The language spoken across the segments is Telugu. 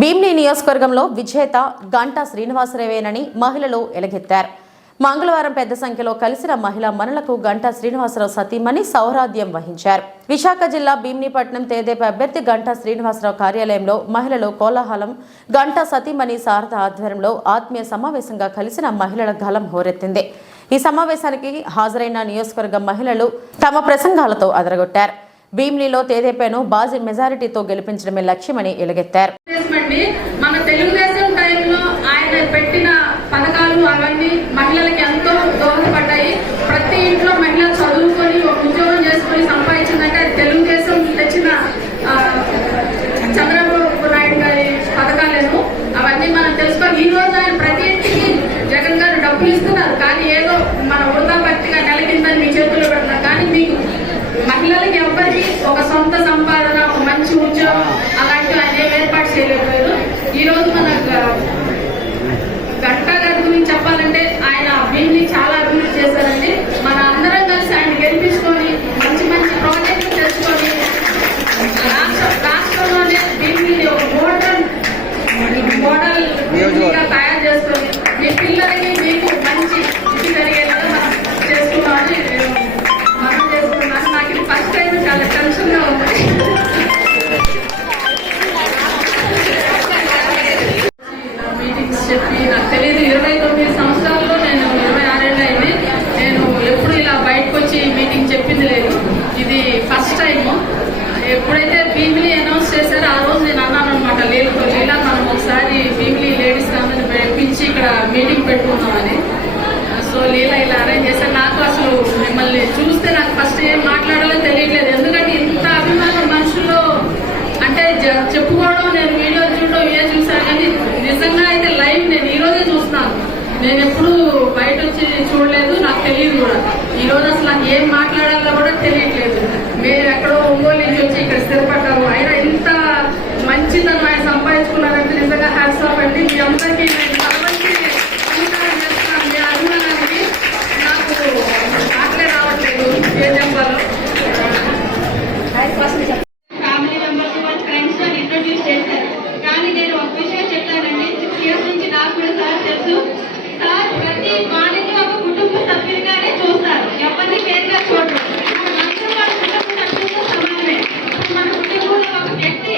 భీమిని నియోజకవర్గంలో విజేత గంటా శ్రీనివాసరావేనని మహిళలు ఎలుగెత్తారు. మంగళవారం పెద్ద సంఖ్యలో కలిసిన మహిళా మనులకు గంటా శ్రీనివాసరావు సతీమణి సౌరాధ్యం వహించారు. విశాఖ జిల్లా భీమినిపట్నం తెదేపా అభ్యర్థి గంటా శ్రీనివాసరావు కార్యాలయంలో మహిళలు కోలాహలం. గంటా సతీమణి శారద ఆధ్వర్యంలో ఆత్మీయ సమావేశంగా కలిసిన మహిళల గళం హోరెత్తింది. ఈ సమావేశానికి హాజరైన నియోజకవర్గ మహిళలు తమ ప్రసంగాలతో అదరగొట్టారు. భీమినిలో తెదేపాను భారీ మెజారిటీతో గెలిపించడమే లక్ష్యమని ఎలుగెత్తారు. మన తెలుగుదేశం టైంలో ఆయన పెట్టిన పథకాలు అవన్నీ మహిళలకు ఎంతో దోహదపడ్డాయి. ప్రతి ఇంట్లో మహిళ చదువుకొని ఒక ఉద్యోగం చేసుకుని సంపాదించిందంటే అది తెలుగుదేశం తెచ్చిన చంద్రబాబు నాయుడు గారి పథకాలను అవన్నీ మనం తెలుసుకొని ఈ రోజు ఆయన ప్రతి ఇంటికి జగన్ గారు డబ్బులు ఇస్తున్నారు. కానీ ఏదో మన వృధా భక్తిగా కలిగిందని మీ చేతుల్లో పెడుతున్నారు. కానీ మీకు మహిళలకి ఎవరికి ఒక సొంత సంపాదన, ఒక మంచి ఉద్యోగం అలాంటివి ఆయన ఏర్పాటు చేయలేకపోయారు. ఈ రోజు మన గంటా గారి గురించి చెప్పాలంటే ఆయన భీమిని చాలా అభివృద్ధి చేశారండి. మన అందరం కలిసి ఆయన గెలిపించుకొని మంచి మంచి ప్రాజెక్టులు తెచ్చుకొని రాష్ట్రంలోనే భీమిని ఒక మోడల్ గా తయారు చేసుకొని మీ పిల్లలకి మీకు మంచి ఇది జరిగేలా మనం చేసుకున్నామని మనం చేసుకున్నాను. నాకు ఇది ఫస్ట్ టైం చాలా టెన్షన్ గా ఉంది. మీటింగ్స్ చెప్పి నాకు తెలియదు 29 సంవత్సరాల్లో నేను 26 ఏళ్ళు అయింది. నేను ఎప్పుడు ఇలా బయటకు వచ్చి మీటింగ్ చెప్పింది లేదు. ఇది ఫస్ట్ టైం. ఎప్పుడైతే భీమిని అనౌన్స్ చేశారో ఆ రోజు నేను అన్నాను అనమాట, లీలా మనం ఒకసారి భీమిని లేడీస్ అందరిని పిలిచి ఇక్కడ మీటింగ్ పెట్టుకున్నామని. సో లీలా ఇలా అరేంజ్ చేశారు. నాకు అసలు మిమ్మల్ని చూస్తే నాకు ఫస్ట్ ఏం మాట్లాడాలో తెలియట్లేదు. ఎందుకంటే ఇంత అభిమానం మనుషుల్లో అంటే చెప్పుకోవడం, నేను వీడియో చూడడం ఏ చూసాను కానీ నిజంగా అయితే లైవ్ నేను ఈ రోజే చూస్తున్నాను. నేను ఎప్పుడు బయట వచ్చి చూడలేదు, నాకు తెలియదు కూడా. ఈ రోజు అసలు నాకు ఏం మాట్లాడాలో కూడా తెలియట్లేదు. మీరు ఎక్కడో ఒంగోలు నుంచి వచ్చి ఇక్కడ స్థిరపడ్డారు. అయినా ఇంత మంచిదన్న ఆయన సంపాదించుకున్నారంటే నిజంగా హ్యాట్స్ ఆఫ్ అండి. మీ అందరికీ నేను సర్వంతి చేస్తున్నాను. మీ అభిమానానికి నాకు మాటలే రావట్లేదు ఏం చెప్పాలో. ఫ్యామిలీ మెంబర్స్ వాళ్ళ ఫ్రెండ్స్ అని ఇంట్రొడ్యూస్ చేశారు. కానీ నేను ఒక విషయం చెప్తానండి, 6 years నుంచి నాకు కూడా సార్ తెలుసు. సార్ ప్రతి మార్నింగ్ ఒక కుటుంబ సభ్యులుగానే చూస్తారు, ఎవరిని పేరుగా చూడరు. అందరూ వాళ్ళ కుటుంబ సభ్యులతో సమానమే. మన కుటుంబంలో ఒక వ్యక్తి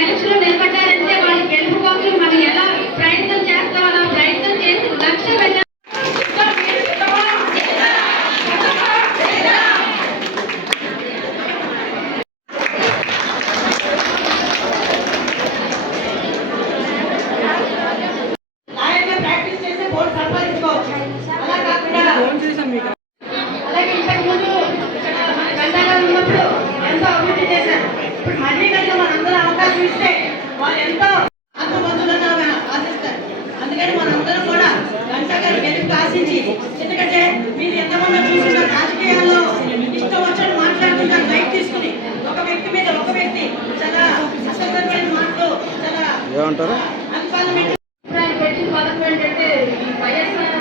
ఎలక్షన్ లో నిలబడ్డారంటే వాళ్ళ గెలుపు కోసం మనం ఎలా ప్రయత్నం చేస్తాం, అలా ప్రయత్నం చేసి లక్ష్యం వెళ్ళాలి. అలాగే ఇంతకుముందు గంటగా ఉన్నప్పుడు ఎంతో అభివృద్ధి చేశారు. ఇప్పుడు మళ్ళీ కనుక మనందరూ అవకాశం ఇస్తే వాళ్ళు ఎంతో అంతమందులుగా ఆశిస్తారు. అందుకని మనందరం కూడా గంటా గారి గెలుపు ఆశించి, ఎందుకంటే మీరు ఎంతమంది చూసిన రాజకీయాల్లో ఇష్టం వచ్చినట్టు మాట్లాడుతుంటారు. లైక్ తీసుకుని ఒక వ్యక్తి మీద ఒక వ్యక్తి చాలా అసభ్యమైన మాటలు, చాలా అన్పార్లమెంట్ పెట్టిన పథకం ఏంటంటే ఈ వైఎస్ఆర్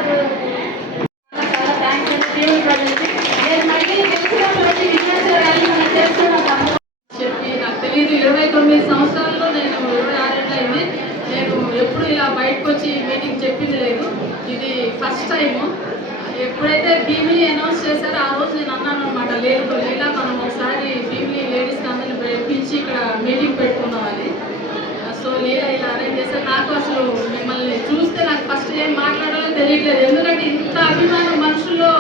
చెప్పి నాకు తెలియదు 29 సంవత్సరాల్లో నేను 26 ఏళ్ళు అయింది. నేను ఎప్పుడు ఇలా బయటకు వచ్చి మీటింగ్ చెప్పింది లేదు. ఇది ఫస్ట్ టైం. ఎప్పుడైతే భీమిని అనౌన్స్ చేశారో ఆ రోజు నేను అన్నాను అనమాట, లీలా మనం ఒకసారి భీమిని లేడీస్ అందరిని పిలిచి ఇక్కడ మీటింగ్ పెట్టుకున్నామని. సో లీలా ఇలా అరేంజ్ చేశారు. నాకు అసలు మిమ్మల్ని చూస్తే నాకు ఫస్ట్ ఏం మాట్లాడాలో తెలియట్లేదు. ఎందుకంటే ఇంత అభిమానం మనుషుల్లో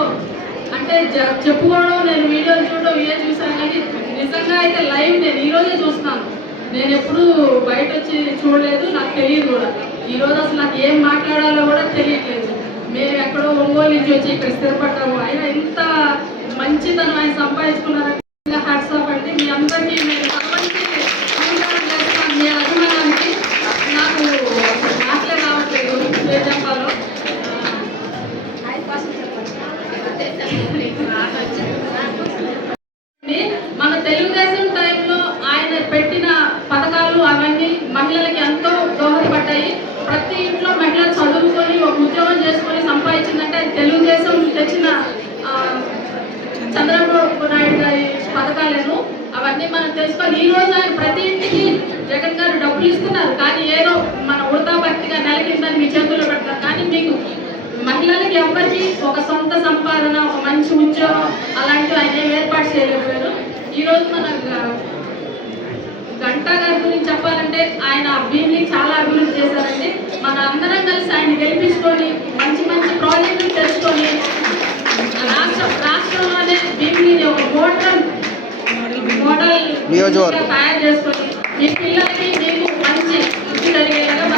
అంటే చెప్పుకోవడం, నేను వీడియో చూడడం ఏ చూసాను కానీ నిజంగా అయితే లైవ్ నేను ఈ రోజే చూస్తున్నాను. నేను ఎప్పుడు బయట వచ్చి చూడలేదు, నాకు తెలియదు కూడా. ఈ రోజు అసలు నాకు ఏం మాట్లాడాలో కూడా తెలియట్లేదు. మేము ఎక్కడో ఒంగోలు నుంచి వచ్చి ఇక్కడ స్థిరపడ్డాము. అయినా ఇంత మంచిదనం ఆయన సంపాదించుకున్నారంటే హ్యాట్స్ ఆఫ్ అండి. మీ అందరికీ నేను సర్వంతి చేస్తున్నాను. మీ అభిమానానికి నాకు మాటలే రావట్లేదు ఏం చెప్పాలో. మన తెలుగుదేశం టైంలో ఆయన పెట్టిన పథకాలు అవన్నీ మహిళలకి ఎంతో దోహదపడ్డాయి. ప్రతి ఇంట్లో మహిళ చదువుకొని ఒక ఉద్యోగం చేసుకొని సంపాదించిందంటే అది తెలుగుదేశం తెచ్చిన చంద్రబాబు నాయుడు గారి పథకాలను అవన్నీ మనం తెలుసుకొని ఈ రోజు ఆయన ప్రతి ఇంటికి జగన్ గారు డబ్బులు ఇస్తున్నారు. కానీ ఏదో ఎవ్వరికి ఒక సొంత సంపాదన, ఒక మంచి ఉద్యోగం అలాంటివి ఆయన ఏం ఏర్పాటు చేయలేకపోయారు. ఈరోజు మన గంటా గారి గురించి చెప్పాలంటే ఆయన భీమిని చాలా అభివృద్ధి చేశారండి. మన అందరం కలిసి ఆయన గెలిపించుకొని మంచి మంచి ప్రాజెక్టులు తెచ్చుకొని రాష్ట్రంలోనే భీమిని ఒక మోడల్ తయారు చేసుకొని ఈ పిల్లలకి